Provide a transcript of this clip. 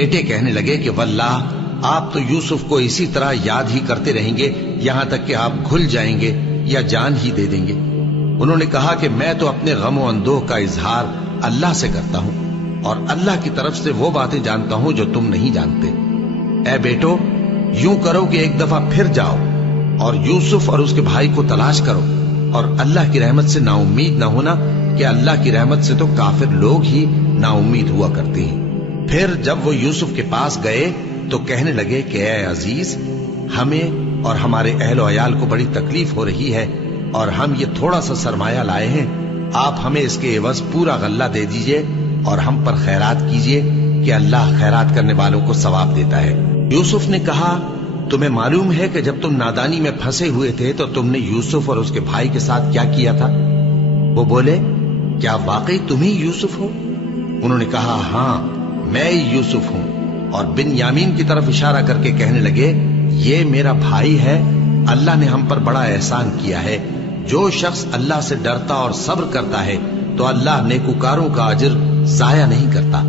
بیٹے کہنے لگے کہ واللہ آپ تو یوسف کو اسی طرح یاد ہی کرتے رہیں گے یہاں تک کہ آپ گھل جائیں گے یا جان ہی دے دیں گے۔ انہوں نے کہا کہ میں تو اپنے غم و اندوہ کا اظہار اللہ سے کرتا ہوں اور اللہ کی طرف سے وہ باتیں جانتا ہوں جو تم نہیں جانتے۔ اے بیٹو، یوں کرو کہ ایک دفعہ پھر جاؤ اور یوسف اور اس کے بھائی کو تلاش کرو، اور اللہ کی رحمت سے نا امید نہ ہونا کہ اللہ کی رحمت سے تو کافر لوگ ہی نا امید ہوا کرتے ہیں۔ پھر جب وہ یوسف کے پاس گئے تو کہنے لگے کہ اے عزیز، ہمیں اور ہمارے اہل و عیال کو بڑی تکلیف ہو رہی ہے اور ہم یہ تھوڑا سا سرمایہ لائے ہیں، آپ ہمیں اس کے عوض پورا غلہ دے دیجئے اور ہم پر خیرات کیجئے کہ اللہ خیرات کرنے والوں کو ثواب دیتا ہے۔ یوسف نے کہا، تمہیں معلوم ہے کہ جب تم نادانی میں پھنسے ہوئے تھے تو تم نے یوسف اور اس کے بھائی کے ساتھ کیا کیا تھا؟ وہ بولے، کیا واقعی تم ہی یوسف ہو؟ انہوں نے کہا، ہاں میں یوسف ہوں، اور بن یامین کی طرف اشارہ کر کے کہنے لگے، یہ میرا بھائی ہے، اللہ نے ہم پر بڑا احسان کیا ہے۔ جو شخص اللہ سے ڈرتا اور صبر کرتا ہے تو اللہ نیکوکاروں کا اجر ضائع نہیں کرتا۔